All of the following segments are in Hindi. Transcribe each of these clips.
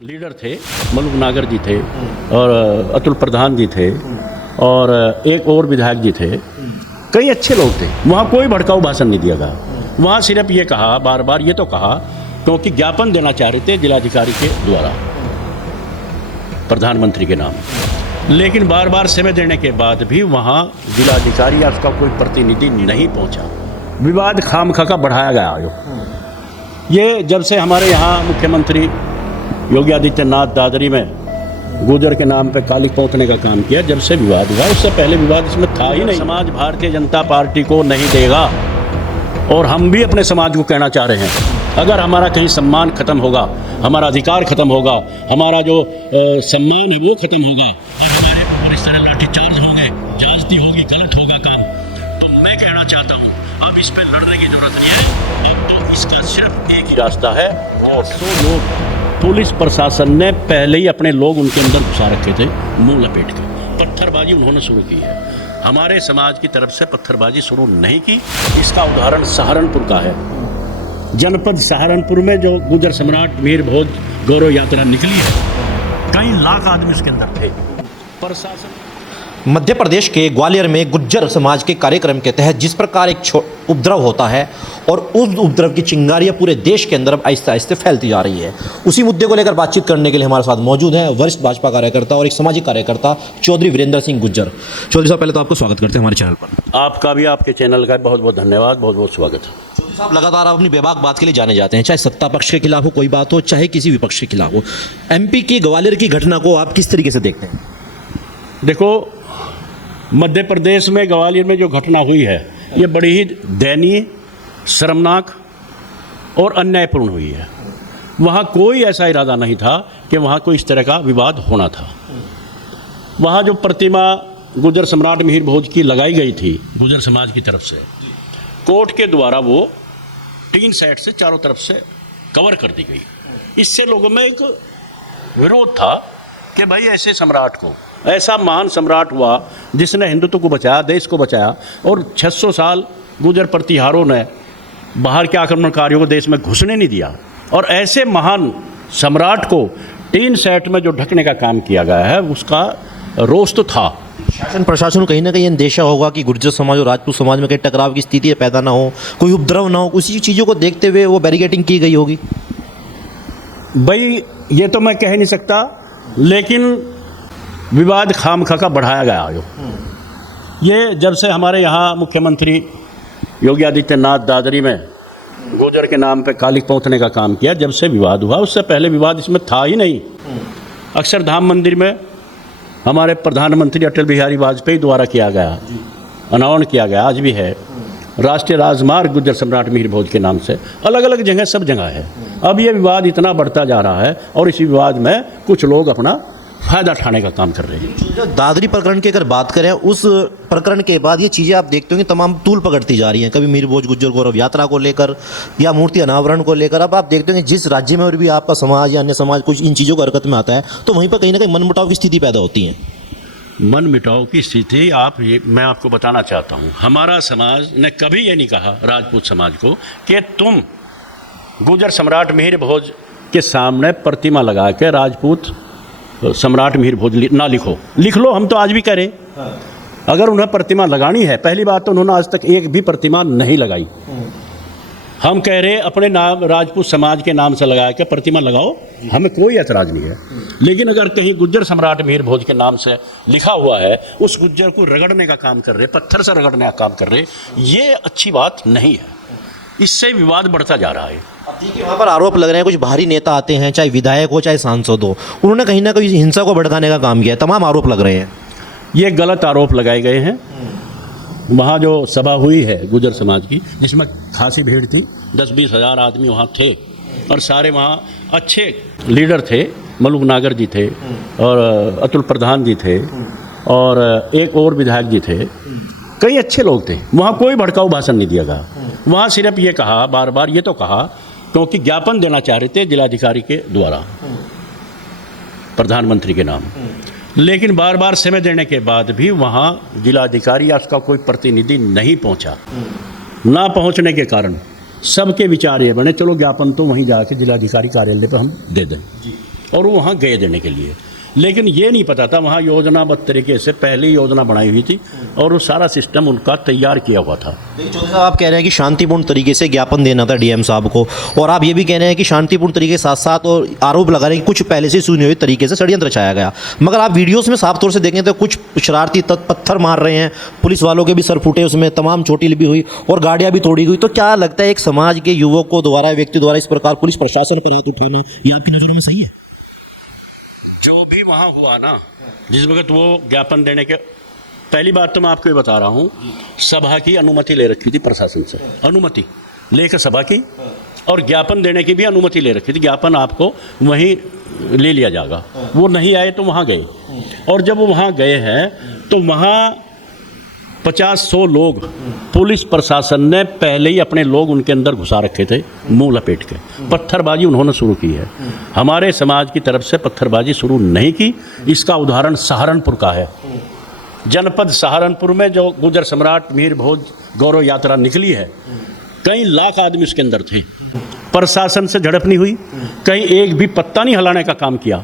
लीडर थे, मलूक नागर जी थे और अतुल प्रधान जी थे और एक और विधायक जी थे। कई अच्छे लोग थे। वहाँ कोई भड़काऊ भाषण नहीं दिया गया। वहाँ सिर्फ ये कहा, बार बार ये तो कहा, क्योंकि ज्ञापन देना चाह रहे थे जिलाधिकारी के द्वारा प्रधानमंत्री के नाम। लेकिन बार बार समय देने के बाद भी वहाँ जिलाधिकारी या उसका कोई प्रतिनिधि नहीं पहुँचा। विवाद खामखा का बढ़ाया गया। ये जब से हमारे यहाँ मुख्यमंत्री योगी आदित्यनाथ दादरी में गुजर के नाम पे कालिक पोतने का काम किया, जब से विवाद हुआ, उससे पहले विवाद इसमें था ही नहीं। समाज भारतीय जनता पार्टी को नहीं देगा और हम भी अपने समाज को कहना चाह रहे हैं, अगर हमारा कहीं सम्मान खत्म होगा, हमारा अधिकार खत्म होगा, हमारा जो सम्मान है वो खत्म होगा और हमारे ऊपर इस तरह लाठीचार्ज होंगे, ज्यादती होगी, गलत होगा काम, तो मैं कहना चाहता हूँ अब इस पर लड़ने की जरूरत नहीं है। अब तो इसका सिर्फ एक ही रास्ता है, और 100 लोग पुलिस प्रशासन ने पहले ही अपने लोग उनके अंदर घुसा रखे थे, मुंह लपेट कर पत्थरबाजी उन्होंने शुरू की है। हमारे समाज की तरफ से पत्थरबाजी शुरू नहीं की। इसका उदाहरण सहारनपुर का है। जनपद सहारनपुर में जो गुजर सम्राट मीर भोज गौरव यात्रा निकली है, कई लाख आदमी उसके अंदर थे। प्रशासन मध्य प्रदेश के ग्वालियर में गुज्जर समाज के कार्यक्रम के तहत जिस प्रकार एक उपद्रव होता है और उस उपद्रव की चिंगारियां पूरे देश के अंदर अब आहिस्ते आहिस्ते फैलती जा रही है, उसी मुद्दे को लेकर बातचीत करने के लिए हमारे साथ मौजूद हैं वरिष्ठ भाजपा कार्यकर्ता और एक सामाजिक कार्यकर्ता चौधरी वीरेंद्र सिंह गुज्जर। चौधरी साहब, पहले तो आपको स्वागत करते हैं हमारे चैनल पर। आपका भी, आपके चैनल का बहुत बहुत धन्यवाद, बहुत बहुत स्वागत है। चौधरी साहब, लगातार आप अपनी बेबाक बात के लिए जाने जाते हैं, चाहे सत्ता पक्ष के खिलाफ हो कोई बात हो, चाहे किसी विपक्ष के खिलाफ हो। MP की ग्वालियर की घटना को आप किस तरीके से देखते हैं? देखो, मध्य प्रदेश में ग्वालियर में जो घटना हुई है, ये बड़ी ही दयनीय, शर्मनाक और अन्यायपूर्ण हुई है। वहाँ कोई ऐसा इरादा नहीं था कि वहाँ कोई इस तरह का विवाद होना था। वहाँ जो प्रतिमा गुजर सम्राट मिहिर भोज की लगाई गई थी गुजर समाज की तरफ से, कोर्ट के द्वारा वो 3 साइड से चारों तरफ से कवर कर दी गई। इससे लोगों में एक विरोध था कि भाई ऐसे सम्राट को, ऐसा महान सम्राट हुआ जिसने हिंदुत्व को बचाया, देश को बचाया, और 600 साल गुजर प्रतिहारों ने बाहर के आक्रमणकारियों को देश में घुसने नहीं दिया, और ऐसे महान सम्राट को 3 सेट में जो ढकने का काम किया गया है, उसका रोष तो था। शासन प्रशासन को कहीं ना कहीं अंदेशा होगा कि गुर्जर समाज और राजपूत समाज में कहीं टकराव की स्थिति पैदा ना हो, कोई उपद्रव ना हो, उसी चीज़ों को देखते हुए वो बैरिकेडिंग की गई होगी। भाई ये तो मैं कह नहीं सकता, लेकिन विवाद खामखा का बढ़ाया गया। ये जब से हमारे यहाँ मुख्यमंत्री योगी आदित्यनाथ दादरी में गुजर के नाम पे कालिक पोतने का काम किया, जब से विवाद हुआ, उससे पहले विवाद इसमें था ही नहीं। अक्षरधाम मंदिर में हमारे प्रधानमंत्री अटल बिहारी वाजपेयी द्वारा किया गया, अनावरण किया गया, आज भी है। राष्ट्रीय राजमार्ग गुजर सम्राट मिहिर भोज के नाम से अलग अलग जगह, सब जगह है। अब ये विवाद इतना बढ़ता जा रहा है और इस विवाद में कुछ लोग अपना फायदा उठाने का काम कर रहे हैं। दादरी प्रकरण की अगर बात करें, उस प्रकरण के बाद ये चीज़ें आप देखते होंगे तमाम तूल पकड़ती जा रही हैं, कभी मिहिर भोज गुज्जर गौरव यात्रा को लेकर या मूर्ति अनावरण को लेकर। अब आप देखते होंगे जिस राज्य में और भी आपका समाज या अन्य समाज कुछ इन चीज़ों को हरकत में आता है, तो वहीं पर कहीं ना कहीं मनमुटाव की स्थिति पैदा होती है। मन मिटाव की स्थिति मैं आपको बताना चाहता हूँ, हमारा समाज ने कभी ये नहीं कहा, राजपूत समाज को, कि तुम गुजर सम्राट मिहिर भोज के सामने प्रतिमा लगा के राजपूत सम्राट मिहिर भोज ना लिखो। लिख लो, हम तो आज भी करें। अगर उन्हें प्रतिमा लगानी है, पहली बात तो उन्होंने आज तक एक भी प्रतिमा नहीं लगाई। हम कह रहे अपने नाम राजपूत समाज के नाम से लगा के प्रतिमा लगाओ, हमें कोई ऐतराज़ नहीं है। लेकिन अगर कहीं गुज्जर सम्राट मिहिर भोज के नाम से लिखा हुआ है, उस गुज्जर को रगड़ने का काम कर रहे, पत्थर से रगड़ने का काम कर रहे, ये अच्छी बात नहीं है। इससे विवाद बढ़ता जा रहा है। अब देखिए, वहाँ पर आरोप लग रहे हैं, कुछ बाहरी नेता आते हैं, चाहे विधायक हो चाहे सांसद हो, उन्होंने कहीं ना कहीं हिंसा को भड़काने का काम किया है, तमाम आरोप लग रहे हैं। ये गलत आरोप लगाए गए हैं। वहाँ जो सभा हुई है गुजर समाज की, जिसमें खासी भीड़ थी, 10-20 हज़ार आदमी वहाँ थे, और सारे वहाँ अच्छे लीडर थे, मलूक नागर जी थे और अतुल प्रधान जी थे और एक और विधायक जी थे। कई अच्छे लोग थे। वहाँ कोई भड़काऊ भाषण नहीं दिया गया। वहाँ सिर्फ ये कहा, बार बार ये तो कहा, क्योंकि ज्ञापन देना चाह रहे थे जिलाधिकारी के द्वारा प्रधानमंत्री के नाम। लेकिन बार बार समय देने के बाद भी वहाँ जिलाधिकारी या उसका कोई प्रतिनिधि नहीं पहुँचा। ना पहुँचने के कारण सबके विचार ये बने, चलो ज्ञापन तो वहीं जाके जिलाधिकारी कार्यालय पर हम दे दें। और वो वहाँ गए देने के लिए। लेकिन ये नहीं पता था वहाँ योजनाबद्ध तरीके से पहले ही योजना बनाई हुई थी और वो सारा सिस्टम उनका तैयार किया हुआ था। देखिए चौधरी साहब, आप कह रहे हैं कि शांतिपूर्ण तरीके से ज्ञापन देना था डीएम साहब को, और आप ये भी कह रहे हैं कि शांतिपूर्ण तरीके के साथ साथ और आरोप लगा रहे हैं कि कुछ पहले से सुने हुए तरीके से षड्यंत्र रचाया गया। मगर आप वीडियोस में साफ तौर से देखें तो कुछ शरारती तत्व पत्थर मार रहे हैं, पुलिस वालों के भी सर फूटे, उसमें तमाम चोटी भी हुई और गाड़ियाँ भी तोड़ी गई। तो क्या लगता है एक समाज के युवक को द्वारा, व्यक्ति द्वारा इस प्रकार पुलिस प्रशासन पर हाथ उठाना ये आपकी नज़रों में सही है? जो भी वहाँ हुआ ना, जिस वक्त वो ज्ञापन देने के, पहली बात तो मैं आपको ये बता रहा हूँ, सभा की अनुमति ले रखी थी प्रशासन से, अनुमति लेकर सभा की, और ज्ञापन देने की भी अनुमति ले रखी थी। ज्ञापन आपको वहीं ले लिया जाएगा। वो नहीं आए तो वहाँ गए, और जब वो वहाँ गए हैं तो वहाँ 50-100 लोग पुलिस प्रशासन ने पहले ही अपने लोग उनके अंदर घुसा रखे थे, मुंह लपेट के। पत्थरबाजी उन्होंने शुरू की है। हमारे समाज की तरफ से पत्थरबाजी शुरू नहीं की। इसका उदाहरण सहारनपुर का है। जनपद सहारनपुर में जो गुर्जर सम्राट मीर भोज गौरव यात्रा निकली है, कई लाख आदमी उसके अंदर थे। प्रशासन से झड़प नहीं हुई, कहीं एक भी पत्ता नहीं हिलाने का काम किया।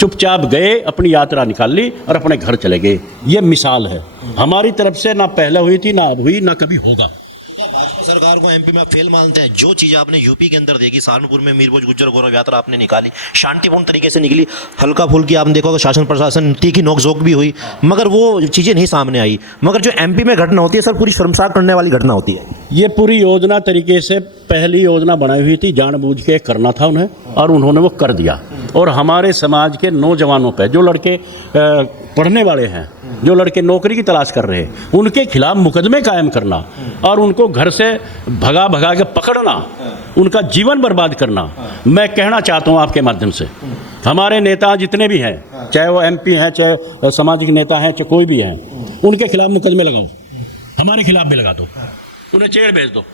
चुपचाप गए, अपनी यात्रा निकाल ली और अपने घर चले गए। ये मिसाल है। हमारी तरफ से ना पहले हुई थी, ना अब हुई, ना कभी होगा। भाजपा सरकार को एमपी में आप फेल मानते हैं? जो चीज़ आपने यूपी के अंदर देखी, सहारनपुर में मीरभोज गुर्जर गौरव यात्रा आपने निकाली, शांतिपूर्ण तरीके से निकली, हल्का फुल्की आपने देखा कि शासन प्रशासन तीखी नोकझोंक भी हुई, मगर वो चीज़ें नहीं सामने आई। मगर जो एमपी में घटना होती है सर, पूरी शर्मसार करने वाली घटना होती है। ये पूरी योजना तरीके से पहली योजना बनाई हुई थी, जानबूझ के करना था उन्हें, और उन्होंने वो कर दिया। और हमारे समाज के नौजवानों पे, जो लड़के पढ़ने वाले हैं, जो लड़के नौकरी की तलाश कर रहे हैं, उनके खिलाफ मुकदमे कायम करना और उनको घर से भगा भगा के पकड़ना, उनका जीवन बर्बाद करना। मैं कहना चाहता हूँ आपके माध्यम से, हमारे नेता जितने भी हैं, चाहे वो एमपी हैं, चाहे सामाजिक नेता हैं, चाहे कोई भी हैं, उनके खिलाफ मुकदमे लगाओ, हमारे खिलाफ भी लगा दो, उन्हें जेल भेज दो,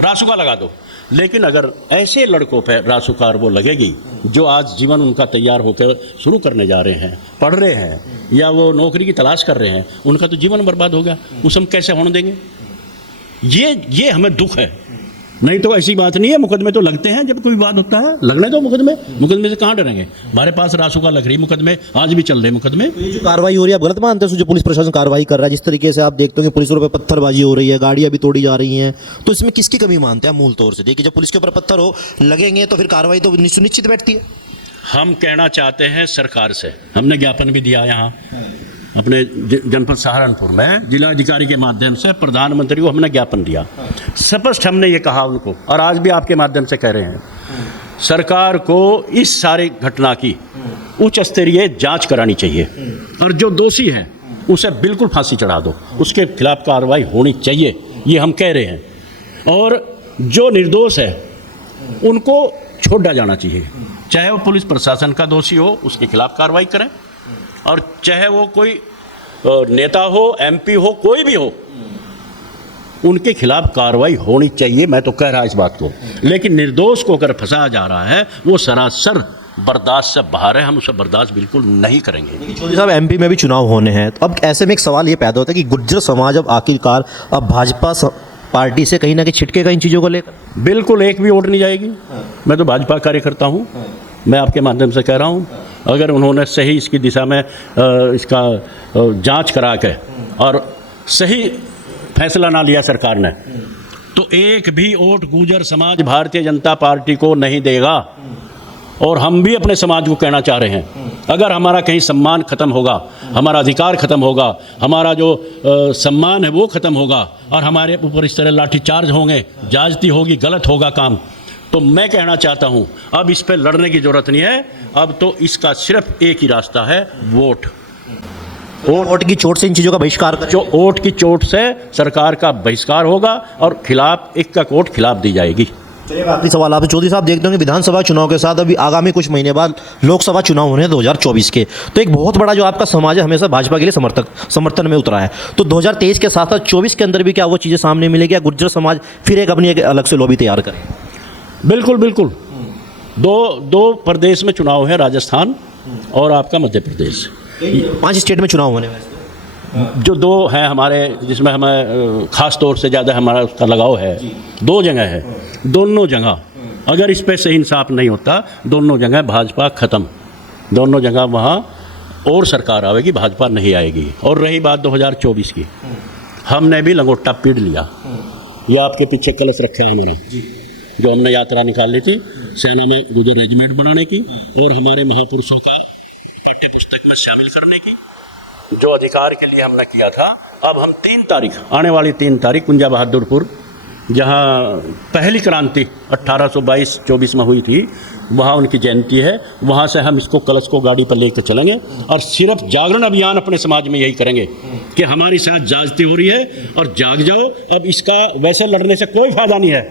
रासुका लगा दो। लेकिन अगर ऐसे लड़कों पर रासुकार वो लगेगी जो आज जीवन उनका तैयार होकर शुरू करने जा रहे हैं, पढ़ रहे हैं या वो नौकरी की तलाश कर रहे हैं, उनका तो जीवन बर्बाद हो गया, उसे हम कैसे होने देंगे? ये हमें दुख है। नहीं तो ऐसी बात नहीं है, मुकदमे तो लगते हैं जब कोई विवाद होता है, लगने दो मुकदमे से कहाँ डरेंगे? हमारे पास रासुका लग रही मुकदमे, आज भी चल रहे मुकदमे। ये जो कार्रवाई हो रही है, आप गलत मानते हैं जो पुलिस प्रशासन कार्रवाई कर रहा है? जिस तरीके से आप देखते हो कि पुलिस पर पत्थरबाजी हो रही है, गाड़ियां भी तोड़ी जा रही हैं, तो इसमें किसकी कमी मानते हैं मूल तौर से? देखिए, जब पुलिस के ऊपर पत्थर हो लगेंगे तो फिर कार्रवाई तो सुनिश्चित बैठती है। हम कहना चाहते हैं सरकार से, हमने ज्ञापन भी दिया यहाँ अपने जनपद सहारनपुर में, जिलाधिकारी के माध्यम से प्रधानमंत्री को हमने ज्ञापन दिया। स्पष्ट हमने ये कहा उनको, और आज भी आपके माध्यम से कह रहे हैं, सरकार को इस सारी घटना की उच्च स्तरीय जांच करानी चाहिए, और जो दोषी है उसे बिल्कुल फांसी चढ़ा दो, उसके खिलाफ कार्रवाई होनी चाहिए, ये हम कह रहे हैं। और जो निर्दोष है उनको छोड़ा जाना चाहिए, चाहे वो पुलिस प्रशासन का दोषी हो, उसके खिलाफ कार्रवाई करें, और चाहे वो कोई नेता हो, एमपी हो, कोई भी हो, उनके खिलाफ कार्रवाई होनी चाहिए। मैं तो कह रहा इस बात को। लेकिन निर्दोष को अगर फंसाया जा रहा है, वो सरासर बर्दाश्त से बाहर है, हम उसे बर्दाश्त बिल्कुल नहीं करेंगे। चौधरी साहब, एमपी में भी चुनाव होने हैं, तो अब ऐसे में एक सवाल ये पैदा होता है कि गुर्जर समाज अब आखिरकार अब भाजपा पार्टी से कहीं ना कहीं छिटकेगा इन चीज़ों को लेकर? बिल्कुल, एक भी वोट नहीं जाएगी। मैं तो भाजपा कार्यकर्ता हूँ, मैं आपके माध्यम से कह रहा हूँ, अगर उन्होंने सही इसकी दिशा में इसका जांच करा के और सही फैसला ना लिया सरकार ने, तो एक भी वोट गुर्जर समाज भारतीय जनता पार्टी को नहीं देगा। और हम भी अपने समाज को कहना चाह रहे हैं, अगर हमारा कहीं सम्मान खत्म होगा, हमारा अधिकार खत्म होगा, हमारा जो सम्मान है वो खत्म होगा, और हमारे ऊपर इस तरह लाठीचार्ज होंगे, ज्यादती होगी, गलत होगा काम, तो मैं कहना चाहता हूं अब इस पे लड़ने की जरूरत नहीं है। अब तो इसका सिर्फ एक ही रास्ता है, वोट। वोट की चोट से इन चीज़ों का बहिष्कार करें। जो वोट की चोट से सरकार का बहिष्कार होगा और खिलाफ एक का वोट खिलाफ दी जाएगी। चलिए, आखिरी सवाल आपसे चौधरी साहब, देखते होंगे विधानसभा चुनाव के साथ अभी आगामी कुछ महीने बाद लोकसभा चुनाव होने हैं 2024 के, तो एक बहुत बड़ा जो आपका समाज है हमेशा भाजपा के लिए समर्थन में उतरा है, तो 2023 के साथ साथ 24 के अंदर भी क्या वो चीज़ें सामने मिलेगी, या गुर्जर समाज फिर एक अपनी एक अलग से लॉबी तैयार करे? बिल्कुल बिल्कुल। दो प्रदेश में चुनाव है, राजस्थान और आपका मध्य प्रदेश। 5 स्टेट में चुनाव होने वाले, जो 2 हैं हमारे, जिसमें हमें ख़ास तौर से ज़्यादा हमारा उसका लगाव है। 2 जगह है, दोनों जगह अगर इस पे से इंसाफ नहीं होता, दोनों जगह भाजपा ख़त्म। दोनों जगह वहाँ और सरकार आएगी, भाजपा नहीं आएगी। और रही बात 2024 की, हमने भी लंगोटा पीट लिया। ये आपके पीछे कलश रखा है हमारा, जो हमने यात्रा निकाली थी सेना में गुजर रेजिमेंट बनाने की और हमारे महापुरुषों का पाठ्य पुस्तक में शामिल करने की, जो अधिकार के लिए हमने किया था। अब हम 3 तारीख, आने वाली 3 तारीख कुंजा बहादुरपुर, जहाँ पहली क्रांति 1822-24 में हुई थी, वहाँ उनकी जयंती है। वहाँ से हम इसको कलश को गाड़ी पर लेकर चलेंगे और सिर्फ जागरण अभियान अपने समाज में यही करेंगे कि हमारी साथ जागती हो रही है और जाग जाओ। अब इसका वैसे लड़ने से कोई फायदा नहीं है,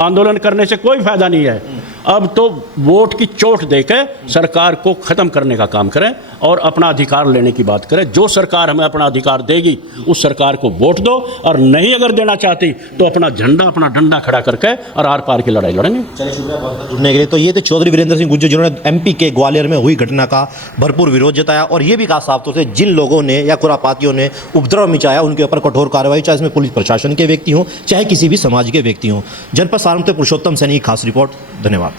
आंदोलन करने से कोई फायदा नहीं है। अब तो वोट की चोट देकर सरकार को ख़त्म करने का काम करें और अपना अधिकार लेने की बात करें। जो सरकार हमें अपना अधिकार देगी उस सरकार को वोट दो, और नहीं अगर देना चाहती तो अपना झंडा, अपना डंडा खड़ा करके और आर पार की लड़ाई लड़ेंगे। चलिए, शुक्रिया बहुत जुड़ने के लिए। तो ये थे चौधरी वीरेंद्र सिंह गुज्जर, जिन्होंने एमपी के ग्वालियर में हुई घटना का भरपूर विरोध जताया और ये भी कहा साफ तौर से जिन लोगों ने या खुरापातियों ने उपद्रव मचाया उनके ऊपर कठोर कार्रवाई, चाहे इसमें पुलिस प्रशासन के व्यक्ति हों चाहे किसी भी समाज के व्यक्ति हों। जनपद सारण से पुरुषोत्तम सैनी की खास रिपोर्ट। धन्यवाद।